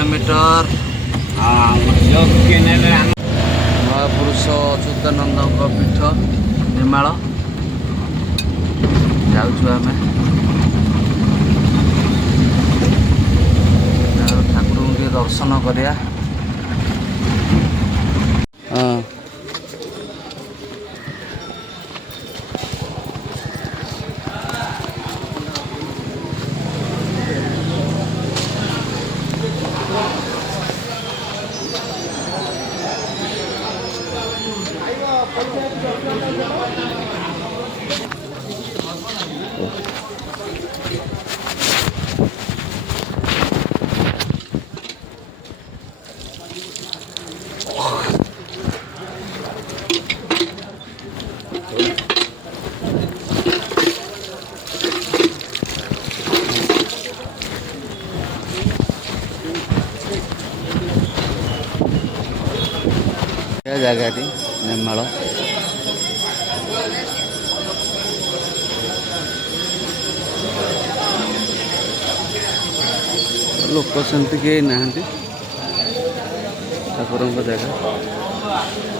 Kilometre महापुरुष अच्युतानंद पीठ निर्माल जाऊँ आम ठाकुर को दर्शन करिया। हाँ जगह निर्माल लोक सेमती कहीं ना ठाकुर जगह।